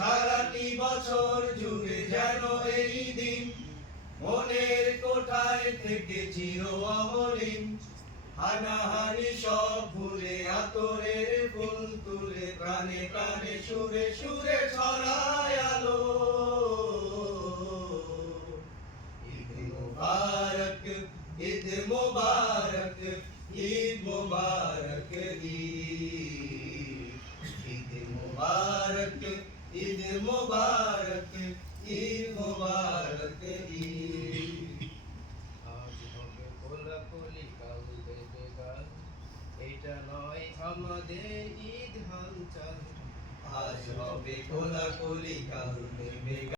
সারাটি বছর জুড়ে যেন এই দিন মনের কোঠায় থেকে চির অমলিন। হানাহানি সব ভুলে আতরের ফুল তুলে প্রাণে প্রাণে সুরে সুরে ছড়ায় আলো। ঈদ মুবারক, ঈদ মুবারক, ঈদ মুবারক, ঈদ মুবারক, ঈদ মুবারক, ঈদ মুবারক, আজ হবে কোলাকুলি কাল দেবে গান, এটা নয় আমাদের ঈদ হালচাল। আজ হবে কোলাকুলি কাল দেবে